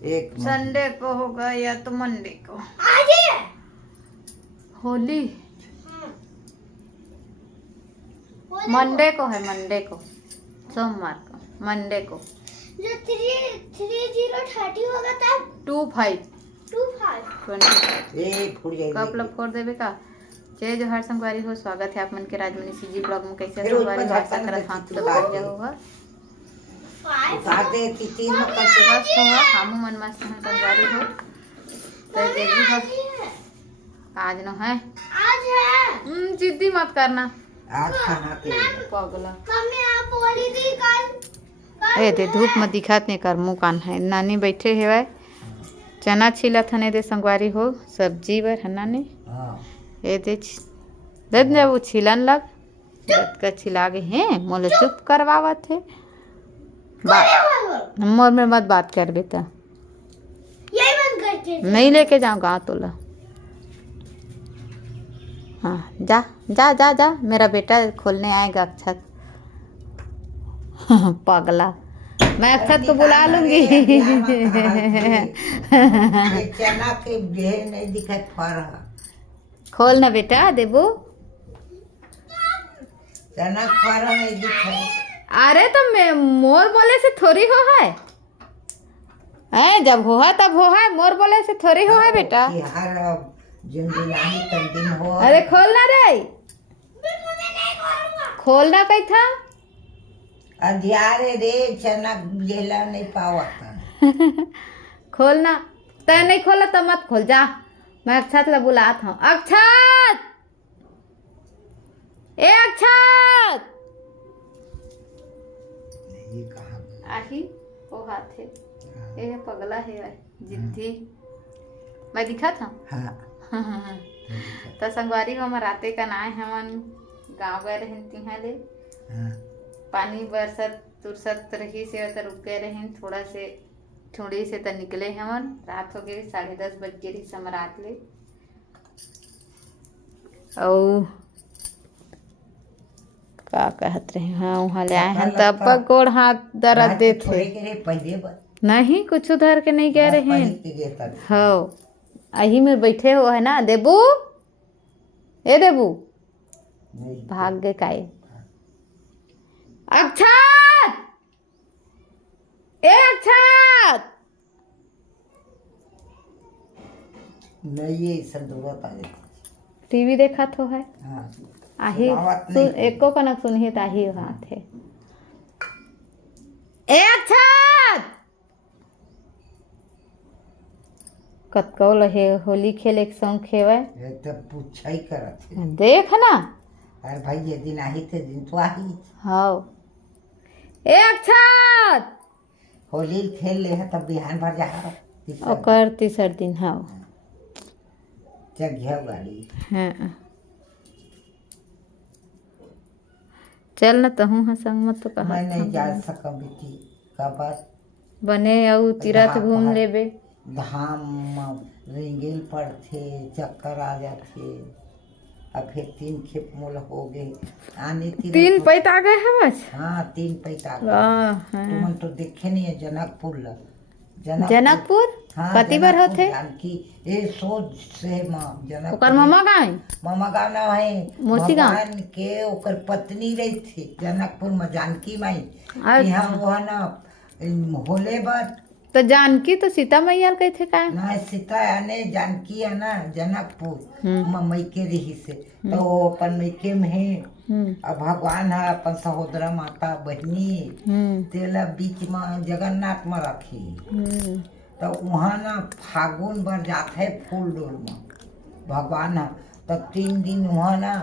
एक संडे को होगा या तो मंडे को। आज ही है होली होली मंडे को है, मंडे को, सोमवार को, मंडे को। जो 30 होगा तब 25 25 कप लो फोड़ देवे का। जय जोहार संगवारी हो, स्वागत है आप मन के राजमणि सीजी ब्लॉग में। कैसे संगवारी हो, आशा करत हाथ सब बढ़िया होगा। 5 बस होगा हमू मन मस्त हैं संगवारी हो। तो देखी हो आज न है, आज है जिद्दी मत करना आज खाना के पगला। मम्मी आप बोली थी कल ए दे धूप में दिखत नहीं कर मुँह कान है। नानी बैठे हेवे चना छिलत हने दे संगवारी हो, सब्जी बर है नानी। हाँ ए दे दद ने वो छिलन लग दद का छिला गे हैं मोले चुप करवावत है। मोर में मत बात कर बेटा, यही बंद करके नहीं लेके जाऊँ गाँव तोला। हाँ जा जा जा जा, मेरा बेटा खोलने आएगा अक्षत। पगला, मैं अक्षत को बुला लूंगी। चना के बेह नहीं दिखत फर खोल ना बेटा देबू। चना फर नहीं दिखत। अरे तो मैं मोर बोले से थोड़ी हो है, जब हो है तब हो है, मोर बोले से थोड़ी हो है बेटा। हर जिन दिन आई तन दिन हो। अरे खोलना रे, खोलना कहीं था। अंधियारे रे चना जेला नहीं पावत। खोलना तय नहीं खोला तो मत खोल जा, मैं अक्षत ला बुलात हूँ। अक्षत, ए अक्षत ये कहाँ आही वो हाथ है ये पगला है जिद्दी। मैं दिखा था। हाँ तो संगवारी हो हमार राते का नाय हमन गाँव गए रहन तिहाँ ले हाँ पानी बरसत तुरसत रही से तो रुक गए रहन थोड़ा से ठुड़ी से तो निकले हमन। रात हो गई 10:30 बज गए समरात ले। और का कहत रहे हाँ वहाँ ले आए हैं तब पर गोड़ हाथ दर्द देते पहले बार नहीं कुछ उधर के नहीं कह रहे हैं। हैं। हो अही में बैठे हो है ना देबू, ए देबू भाग गए काए। अक्षत, ए अक्षत नहीं ये सब जरूरत आ जाती। टीवी देखा तो है हाँ आही सुनावत नहीं। एको कनक सुनिए तो आही हाथ है। ए अक्षत कतकौ लहे होली खेले के संग खेवे ये तो पूछा ही करत है। देख ना। अरे भाई ये दिन आई थे दिन तो आई। हाँ ए अक्षत होली खेल ले है तब बिहान भर जा ओकर तीसर दिन हाँ जगह गाड़ी। हाँ चल न तहूँ हाँ संग मत तो कहा मैं नहीं जा सका बेटी का बात बने और तीरथ घूम लेबे। धाम रिंगेल पड़थे चक्कर आ जाते। अब फिर 3 खेप मोल हो गए आने 3 पैत आ गए हैं बस। हाँ 3 पैसा हाँ। तुमन तो देखे नहीं है जनकपुर ला। जनकपुर हाँ, कति बार जनकपुर होथे जानकी ए सोच से माँ जनकपुर ओकर मामा गाँव मामा गाँव ना है मोसी गाँव? भगवान के ओकर पत्नी रही थी जनकपुर में जानकी माई। अच्छा। यहाँ वो है ना होले बात तो जानकी तो सीता मैया कही थे का ना सीता आने जानकी है ना जनकपुर मई के रही से तो अपन मैके में है। अब भगवान है अपन सहोदरा माता बहनी तेला बीच में जगन्नाथ में रखी। तो वहाँ ना फागुन भर जाते है फूल डोल में भगवान है। तो 3 दिन वहाँ ना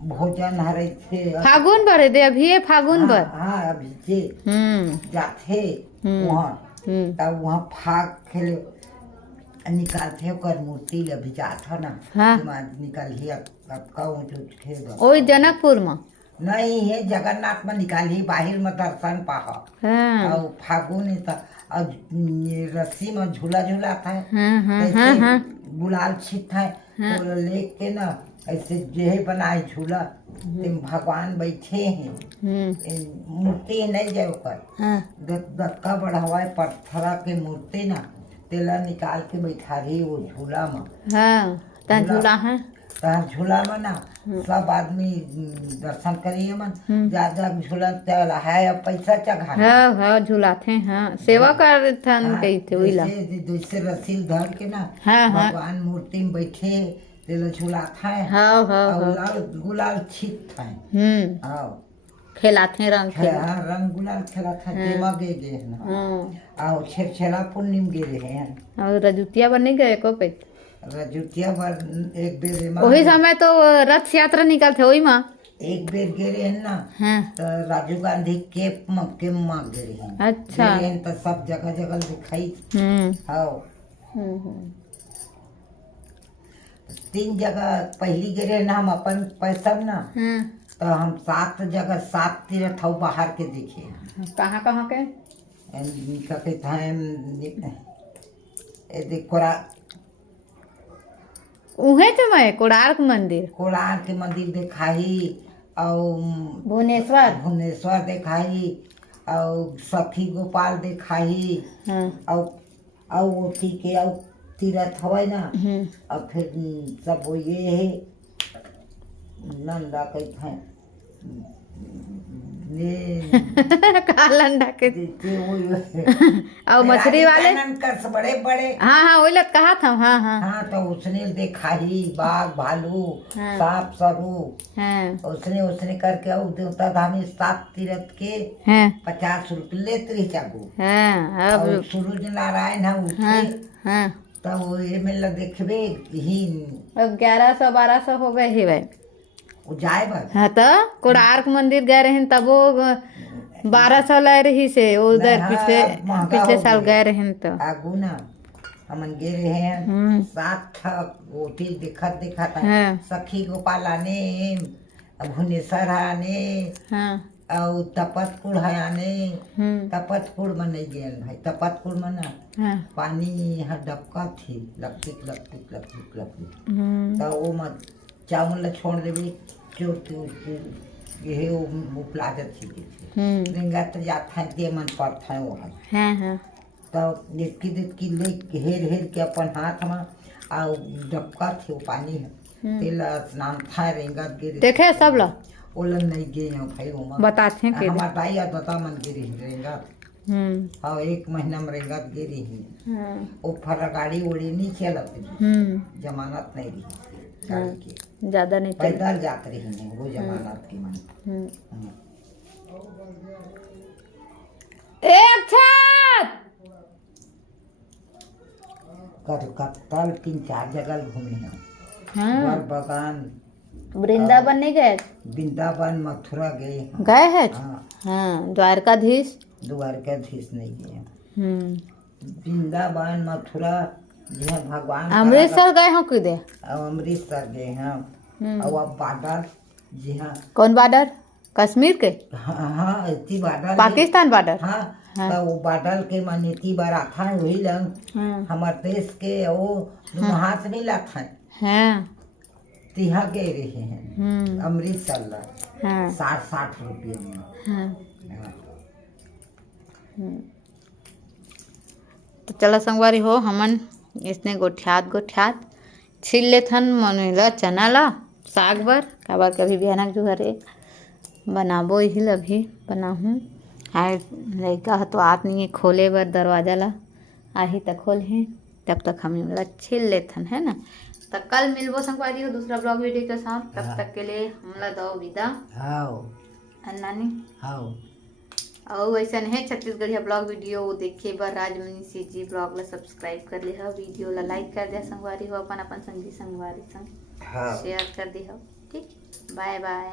भोजन हरे थे। फागुन भरे दे अभी ये फागुन भर। हाँ अभी जे जाते वहाँ तब वहाँ फाग खेले निकालते ओकर मूर्ति अभी जाता ना। हाँ। निकालिए अब कहूँ ओई जनकपुर में नहीं है जगन्नाथ में निकाली बाहर में दर्शन पाह। हाँ और फागुन तो रस्सी में झूला झूला था हाँ हाँ हाँ हाँ गुलाल छिट है तो लेके ना ऐसे जे बनाए झूला तेम भगवान बैठे हैं मूर्ति नहीं जाए ओकर दक्का बढ़ावाए पत्थरा के मूर्ति ना तेला निकाल के बैठा रही वो झूला में। हाँ ता झूला है तहाँ झूला में ना सब आदमी दर्शन करिए मन ज्यादा झूला तेला है अब पैसा चढ़ा हाँ हाँ झूलाते हाँ सेवा कर थन कही थे वहीला दूसरे रसील धर के ना हाँ हाँ भगवान मूर्ति में बैठे तेला झूलाता है हाँ हाँ और हाँ लाल गुलाल छीट है हाँ खेलाते रंग खेला हाँ रंग गुलाल खेला था देवा गे ना और छेला पूर्णिम गे रहे हैं और रजुतिया बनने गए को पे रजुतिया बार एक बेर वही समय तो रथ यात्रा निकलते वही माँ एक बेर गे रहे हैं ना हाँ तो राजीव गांधी केप माँ गे रहे हैं अच्छा तो सब जगह जगह दिखाई हाँ 3 जगह पहली गे रहे ना हम अपन पैसा ना तो हम 7 जगह 7 तीर्थ बाहर के देखे कहाँ कहाँ के कहते हैं उहे तो मैं कोणार्क मंदिर कोणार्क के मंदिर दिखाई और भुवनेश्वर दिखाई और सखी गोपाल दिखाई और ठीक है और तीर्थ हवा ना और फिर सब वो ये है नंदा कहते हैं कालंडा के और मछली वाले बड़े बड़े हाँ हाँ वही लत कहा था हाँ हाँ हाँ तो उसने दिखाई बाघ भालू सांप सरू उसने करके और देवता धामी 7 तीर्थ के 50 रुपये लेते रही चाकू और सूरज नारायण है उठे तब वो ये मेला देखबे ही 1100-1200 हो गए ही भाई जाए बस हाँ तो कोणार्क मंदिर गए रहे तब वो 1200 लाए रही से उधर पिछले साल गए रहे तो आगू ना हमन गे रहे हैं 7 होटल दिखत सखी गोपाल आने भुवनेश्वर आने और तपतपुर है आने तपतपुर में नहीं गए भाई तपतपुर में ना पानी यहाँ डबका थी लपटिक तो वो मत चावल छोड़ देवी ये वो प्लाजर थी रेंगा तो जाता है दे मन पड़ता है वो है तो देखी ले हेर के अपन हाथ में और डबका थे वो पानी है तेल स्नान था रेंगा गिर देखे सब लोग वो लोग नहीं गए हैं भाई वो बताते हैं हमारे भाई या बता मन गिरी रेंगा हाँ 1 महीना में रेंगा गिरी ही वो फर गाड़ी उड़ी नहीं चलती जमानत नहीं रही ज्यादा नहीं पैदल जाते रही नहीं वो जमानत की मन एक छत कल 3-4 जगह घूमे हैं बगान वृंदावन नहीं गए वृंदावन मथुरा गए हैं हाँ द्वारकाधीश नहीं गए वृंदावन मथुरा जहाँ भगवान अमृतसर गए हो किधे अमृतसर गए हैं और अब बॉर्डर जी हाँ कौन बॉर्डर कश्मीर के हाँ इतनी बॉर्डर पाकिस्तान बॉर्डर हाँ तो वो बॉर्डर के मन इतनी बार आता है वही लंग हमारे देश के वो हाथ में लाता है तिहा गए रहे हैं अमृतसर 60 रुपये में तो चलो संगवारी हो हमन इसने गोठ्यात छील ले थन मनला चना ला साग बर काबर कभी भयानक जो घरे बनाबो ही अभी बनाहूँ आए लड़का तो आत नहीं है खोले बर दरवाजा ला आही तक खोल है तब तक हम ला छील ले थन है ना तो कल मिलबो संगवारी हो दूसरा ब्लॉग वीडियो के साथ तब तक के लिए हमला दो विदा नानी और वैसा है छत्तीसगढ़िया ब्लॉग वीडियो देखे बर राजमनी सीजी ब्लॉग ला सब्सक्राइब कर ले वीडियो ला लाइक कर दे संगवारी हो अपन संगी संगवारी संग शेयर कर दे ठीक बाय बाय।